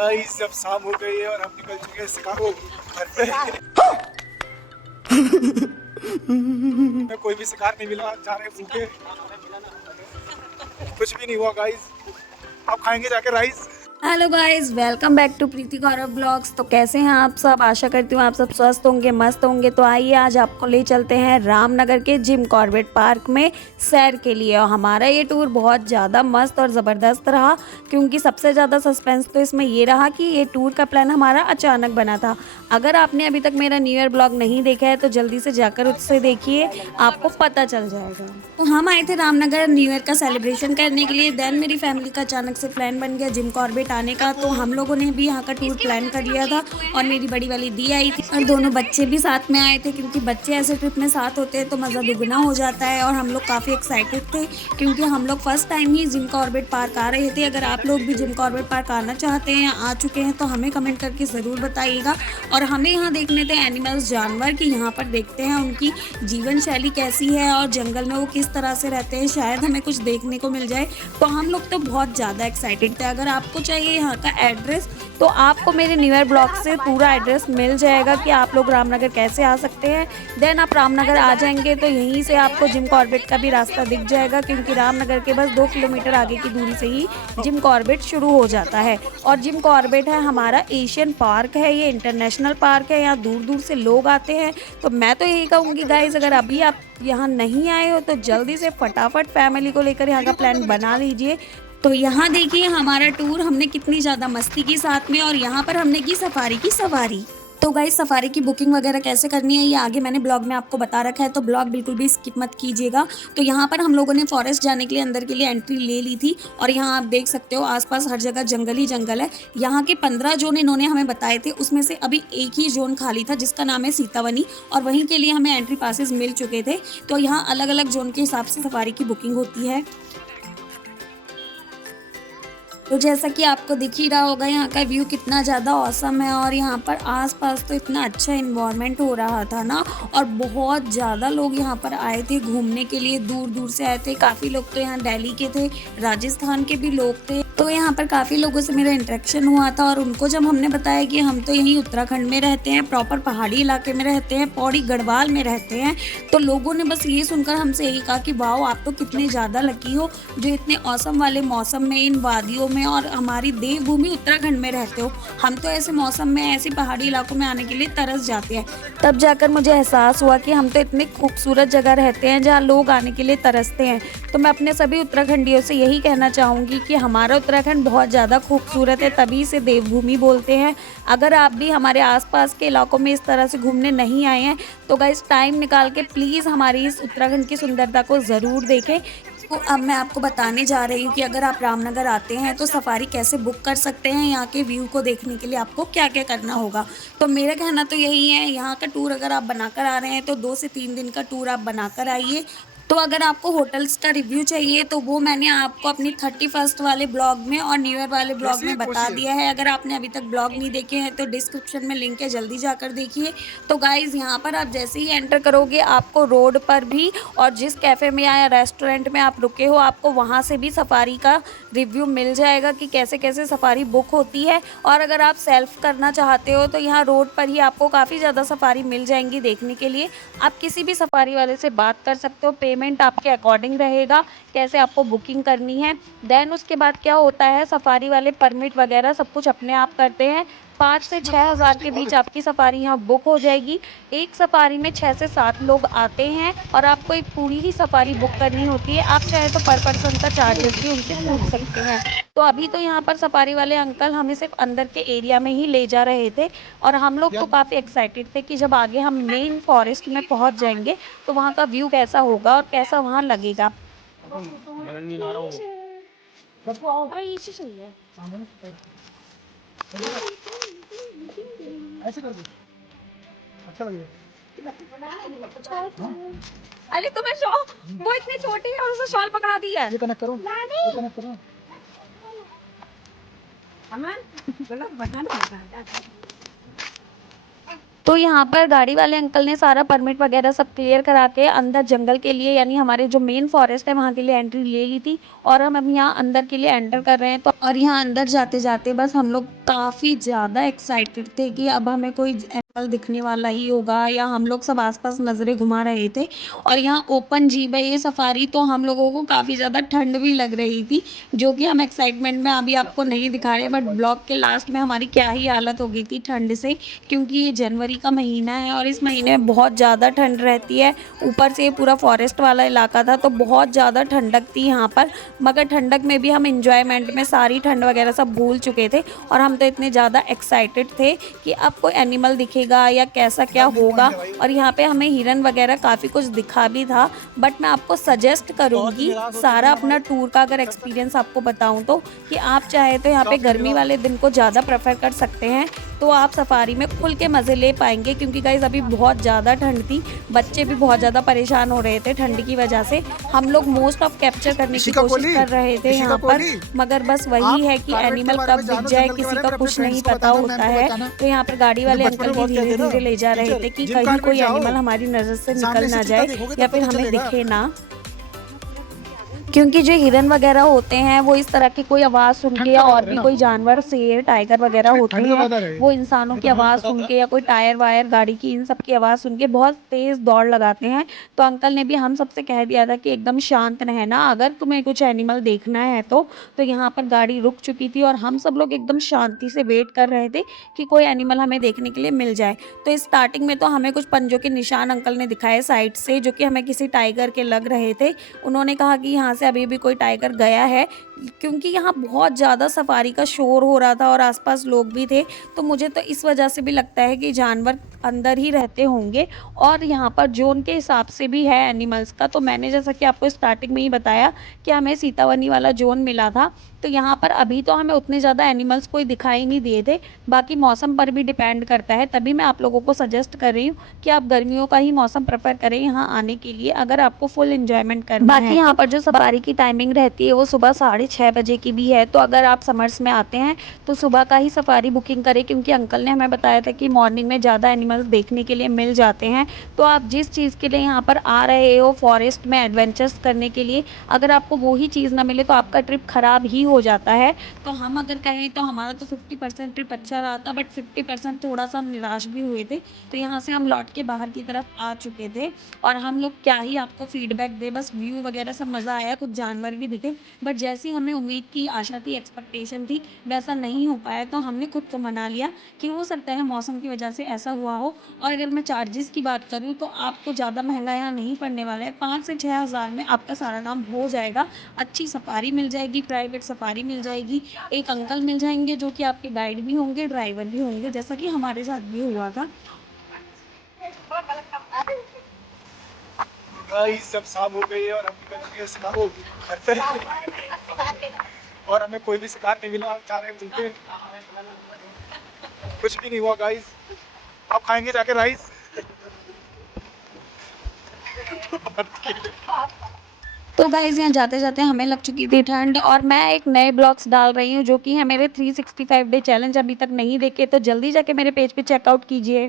Guys जब शाम हो गई है और हम निकल चुके हैं शिकागो घर पे। कोई भी शिकार नहीं मिला, जा रहे भूखे, कुछ भी नहीं हुआ गाइस। अब खाएंगे जाके rice. Hello guys, welcome back to Preeti Gaurav blogs. तो कैसे हैं आप सब? आशा करती हूँ आप सब स्वस्थ होंगे, मस्त होंगे। तो आइए आज आपको ले चलते हैं रामनगर के जिम कॉर्बेट पार्क में सैर के लिए। और हमारा ये टूर बहुत ज़्यादा मस्त और ज़बरदस्त रहा, क्योंकि सबसे ज़्यादा सस्पेंस तो इसमें ये रहा कि ये टूर का प्लान हमारा अचानक बना था। अगर आपने अभी तक मेरा न्यू ईयर ब्लॉग नहीं देखा है तो जल्दी से जाकर उससे देखिए, आपको पता चल जाएगा। तो हम आए थे रामनगर न्यू ईयर का सेलिब्रेशन करने के लिए। देन मेरी फैमिली का अचानक से प्लान बन गया जिम कॉर्बेट आने का, तो हम लोगों ने भी यहाँ का टूर प्लान कर लिया था। और मेरी बड़ी वाली दी आई थी और दोनों बच्चे भी साथ में आए थे, क्योंकि बच्चे ऐसे ट्रिप में साथ होते हैं तो मज़ा दुगना हो जाता है। और हम लोग काफ़ी एक्साइटेड थे, क्योंकि हम लोग फर्स्ट टाइम ही जिम कॉर्बेट पार्क आ रहे थे। अगर आप लोग भी जिम कॉर्बेट पार्क आना चाहते हैं या आ चुके हैं तो हमें कमेंट करके ज़रूर बताइएगा। और हमें यहाँ देखने थे एनिमल्स, जानवर, कि यहाँ पर देखते हैं उनकी जीवन शैली कैसी है और जंगल में वो किस तरह से रहते हैं, शायद हमें कुछ देखने को मिल जाए। तो हम लोग तो बहुत ज़्यादा एक्साइटेड थे। अगर आपको चाहिए यहाँ का एड्रेस तो आपको मेरे न्यू ईयर ब्लॉग से पूरा एड्रेस मिल जाएगा कि आप लोग रामनगर कैसे आ सकते हैं। देन आप रामनगर आ जाएंगे तो यहीं से आपको जिम कॉर्बेट का भी रास्ता दिख जाएगा, क्योंकि रामनगर के बस 2 किलोमीटर आगे की दूरी से ही जिम कॉर्बेट शुरू हो जाता है। और जिम कॉर्बेट है हमारा एशियन पार्क है, ये इंटरनेशनल पार्क है, यहाँ दूर दूर से लोग आते हैं। तो मैं तो यही कहूँगी गाइज, अगर अभी आप यहाँ नहीं आए हो तो जल्दी से फटाफट फैमिली को लेकर यहाँ का प्लान बना लीजिए। तो यहाँ देखिए हमारा टूर, हमने कितनी ज़्यादा मस्ती की साथ में। और यहाँ पर हमने की सफारी की सवारी। तो गाइस सफारी की बुकिंग वगैरह कैसे करनी है ये आगे मैंने ब्लॉग में आपको बता रखा है, तो ब्लॉग बिल्कुल भी स्किप मत कीजिएगा। तो यहाँ पर हम लोगों ने फॉरेस्ट जाने के लिए अंदर के लिए एंट्री ले ली थी। और यहाँ आप देख सकते हो आसपास हर जगह जंगल ही जंगल है। यहाँ के 15 जोन इन्होंने हमें बताए थे, उसमें से अभी एक ही जोन खाली था जिसका नाम है सीतावनी, और वहीं के लिए हमें एंट्री पासेस मिल चुके थे। तो यहाँ अलग अलग जोन के हिसाब से सफारी की बुकिंग होती है। तो जैसा कि आपको दिख ही रहा होगा यहाँ का व्यू कितना ज़्यादा औसम है। और यहाँ पर आसपास तो इतना अच्छा इन्वायरमेंट हो रहा था ना, और बहुत ज़्यादा लोग यहाँ पर आए थे घूमने के लिए, दूर दूर से आए थे। काफ़ी लोग तो यहाँ दिल्ली के थे, राजस्थान के भी लोग थे। तो यहाँ पर काफ़ी लोगों से मेरा इंटरेक्शन हुआ था। और उनको जब हमने बताया कि हम तो यहीं उत्तराखंड में रहते हैं, प्रॉपर पहाड़ी इलाके में रहते हैं, पौड़ी गढ़वाल में रहते हैं, तो लोगों ने बस ये सुनकर हमसे यही कहा कि वाओ, आप तो कितने ज़्यादा लकी हो जो इतने औसम वाले मौसम में, इन वादियों में और हमारी देवभूमि उत्तराखंड में रहते हो। हम तो ऐसे मौसम में, ऐसे पहाड़ी इलाकों में आने के लिए तरस जाते हैं। तब जाकर मुझे एहसास हुआ कि हम तो इतनी खूबसूरत जगह रहते हैं जहाँ लोग आने के लिए तरसते हैं। तो मैं अपने सभी उत्तराखंडियों से यही कहना चाहूँगी कि हमारा उत्तराखंड बहुत ज़्यादा खूबसूरत है, तभी इसे देवभूमि बोलते हैं। अगर आप भी हमारे आसपास के इलाकों में इस तरह से घूमने नहीं आए हैं तो गाइस टाइम निकाल के प्लीज़ हमारी इस उत्तराखंड की सुंदरता को ज़रूर देखें। तो अब मैं आपको बताने जा रही हूँ कि अगर आप रामनगर आते हैं तो सफारी कैसे बुक कर सकते हैं, यहाँ के व्यू को देखने के लिए आपको क्या क्या करना होगा। तो मेरा कहना तो यही है, यहाँ का टूर अगर आप बनाकर आ रहे हैं तो 2 से 3 दिन का टूर आप बनाकर आइए। तो अगर आपको होटल्स का रिव्यू चाहिए तो वो मैंने आपको अपनी 31st वाले ब्लॉग में और न्यू ईयर वाले ब्लॉग में बता दिया है। अगर आपने अभी तक ब्लॉग नहीं देखे हैं तो डिस्क्रिप्शन में लिंक है, जल्दी जाकर देखिए। तो गाइज़ यहाँ पर आप जैसे ही एंटर करोगे आपको रोड पर भी और जिस कैफ़े में या रेस्टोरेंट में आप रुके हो आपको वहाँ से भी सफारी का रिव्यू मिल जाएगा कि कैसे कैसे सफारी बुक होती है। और अगर आप सेल्फ करना चाहते हो तो यहाँ रोड पर ही आपको काफ़ी ज़्यादा सफारी मिल जाएंगी देखने के लिए। आप किसी भी सफारी वाले से बात कर सकते हो, पेमेंट आपके अकॉर्डिंग रहेगा कैसे आपको बुकिंग करनी है। देन उसके बाद क्या होता है, सफारी वाले परमिट वगैरह सब कुछ अपने आप करते हैं। 5 से 6 हज़ार के बीच आपकी सफारी यहाँ बुक हो जाएगी। एक सफारी में 6 से 7 लोग आते हैं और आपको एक पूरी ही सफारी बुक करनी होती है। आप चाहे तो पर पर्सन का चार्जेस भी उनसे पूछ सकते हैं। तो अभी तो यहाँ पर सफारी वाले अंकल हमें सिर्फ अंदर के एरिया में ही ले जा रहे थे, और हम लोग तो काफ़ी एक्साइटेड थे कि जब आगे हम मेन फॉरेस्ट में पहुँच जाएंगे तो वहाँ का व्यू कैसा होगा और कैसा वहाँ लगेगा। ऐसे कर दो, अच्छा लगेगा। अरे तुम्हें वो इतनी छोटी है और उसे शॉल पकड़ा दी है। ये कनेक्ट करो, ये कनेक्ट करो। अमन गलत बटन दबा। तो यहाँ पर गाड़ी वाले अंकल ने सारा परमिट वगैरह सब क्लियर करा के अंदर जंगल के लिए यानी हमारे जो मेन फॉरेस्ट है वहाँ के लिए एंट्री ले ली थी और हम अब यहाँ अंदर के लिए एंटर कर रहे हैं। तो और यहाँ अंदर जाते जाते बस हम लोग काफ़ी ज़्यादा एक्साइटेड थे कि अब हमें कोई एनिमल दिखने वाला ही होगा, या हम लोग सब आसपास नज़रें घुमा रहे थे। और यहाँ ओपन जीप है ये सफारी, तो हम लोगों को काफ़ी ज़्यादा ठंड भी लग रही थी, जो कि हम एक्साइटमेंट में अभी आपको नहीं दिखा रहे, बट ब्लॉग के लास्ट में हमारी क्या ही हालत हो गई थी ठंड से, क्योंकि ये जनवरी का महीना है और इस महीने में बहुत ज़्यादा ठंड रहती है। ऊपर से ये पूरा फॉरेस्ट वाला इलाका था तो बहुत ज़्यादा ठंडक थी यहाँ पर, मगर ठंडक में भी हम इंजॉयमेंट में सारी ठंड वगैरह सब भूल चुके थे और हम तो इतने ज़्यादा एक्साइटेड थे कि अब कोई एनिमल दिखेगा या कैसा क्या होगा। और यहाँ पे हमें हिरन वगैरह काफ़ी कुछ दिखा भी था, बट मैं आपको सजेस्ट करूँगी सारा अपना टूर का अगर एक्सपीरियंस आपको बताऊँ तो, कि आप चाहे तो यहाँ पे गर्मी वाले दिन को ज़्यादा प्रेफर कर सकते हैं, तो आप सफारी में खुल के मज़े ले पाएंगे, क्योंकि गाइस अभी बहुत ज़्यादा ठंड थी, बच्चे भी बहुत ज़्यादा परेशान हो रहे थे ठंड की वजह से। हम लोग मोस्ट ऑफ कैप्चर करने की कोशिश कर रहे थे यहाँ पर, मगर बस वही है कि एनिमल कब दिख जाए किसी का कुछ नहीं पता होता है। तो यहाँ पर गाड़ी वाले अंकल भी धीरे धीरे ले जा रहे थे कि कहीं कोई एनिमल हमारी नज़र से निकल ना जाए या फिर हमें दिखे ना, क्योंकि जो हिरन वगैरह होते हैं वो इस तरह की कोई आवाज़ सुन के, या और भी कोई जानवर शेर टाइगर वगैरह होते हैं वो इंसानों की आवाज़ सुन के या कोई टायर वायर गाड़ी की इन सब की आवाज़ सुन के बहुत तेज़ दौड़ लगाते हैं। तो अंकल ने भी हम सबसे कह दिया था कि एकदम शांत रहना, अगर तुम्हें कुछ एनिमल देखना है तो यहाँ पर गाड़ी रुक चुकी थी और हम सब लोग एकदम शांति से वेट कर रहे थे कि कोई एनिमल हमें देखने के लिए मिल जाए। तो स्टार्टिंग में तो हमें कुछ पंजों के निशान अंकल ने दिखाए साइड से, जो कि हमें किसी टाइगर के लग रहे थे। उन्होंने कहा कि यहाँ से अभी भी कोई टाइगर गया है, क्योंकि यहाँ बहुत ज़्यादा सफारी का शोर हो रहा था और आसपास लोग भी थे, तो मुझे तो इस वजह से भी लगता है कि जानवर अंदर ही रहते होंगे और यहाँ पर जोन के हिसाब से भी है एनिमल्स का। तो मैंने जैसा कि आपको स्टार्टिंग में ही बताया कि हमें सीतावनी वाला जोन मिला था, तो यहाँ पर अभी तो हमें उतने ज़्यादा एनिमल्स कोई दिखाई नहीं दिए थे, बाकी मौसम पर भी डिपेंड करता है। तभी मैं आप लोगों को सजेस्ट कर रही हूँ कि आप गर्मियों का ही मौसम प्रेफर करें यहाँ आने के लिए, अगर आपको फुल एंजॉयमेंट करना है। बाकी यहाँ पर जो सफारी की टाइमिंग रहती है वो सुबह 6:30 बजे की भी है, तो अगर आप समर्स में आते हैं तो सुबह का ही सफारी बुकिंग करें, क्योंकि अंकल ने हमें बताया था कि मॉर्निंग में ज़्यादा एनिमल्स देखने के लिए मिल जाते हैं। तो आप जिस चीज़ के लिए यहाँ पर आ रहे हो फॉरेस्ट में एडवेंचर्स करने के लिए, अगर आपको वो ही चीज़ ना मिले तो आपका ट्रिप ख़राब ही हो जाता है। तो हम अगर कहें तो हमारा तो 50% ट्रिप अच्छा रहा था, बट 50% थोड़ा सा हम निराश भी हुए थे। तो यहाँ से हम लौट के बाहर की तरफ आ चुके थे और हम लोग क्या ही आपको फीडबैक दे, बस व्यू वगैरह सब मज़ा आया, कुछ जानवर भी दिखे, बट जैसी हमें उम्मीद की, आशा थी, एक्सपेक्टेशन थी, वैसा नहीं हो पाया। तो हमने खुद को मना लिया कि हो सकता है मौसम की वजह से ऐसा हुआ हो। और अगर मैं चार्जेस की बात करूँ तो आपको ज़्यादा महंगा यहाँ नहीं पड़ने वाला है, 5 से 6 हज़ार में आपका सारा काम हो जाएगा। अच्छी सफारी मिल जाएगी, प्राइवेट सफारी मिल जाएगी, एक अंकल मिल जाएंगे जो कि आपके गाइड भी होंगे, ड्राइवर भी होंगे, जैसा कि हमारे साथ भी हुआ था। गाइस सब शाम हो गई है और हम निकल चुके हैं शिकार घर पे और हमें कोई भी शिकार नहीं मिला। हम 4 घंटे कुछ भी नहीं हुआ गाइस। आप खाएंगे जाके राइस। तो गाइज़ यहाँ जाते-जाते हमें लग चुकी थी ठंड और मैं एक नए ब्लॉग्स डाल रही हूँ जो कि है मेरे 365 डे चैलेंज। अभी तक नहीं देखे तो जल्दी जाके मेरे पेज पे चेकआउट कीजिए।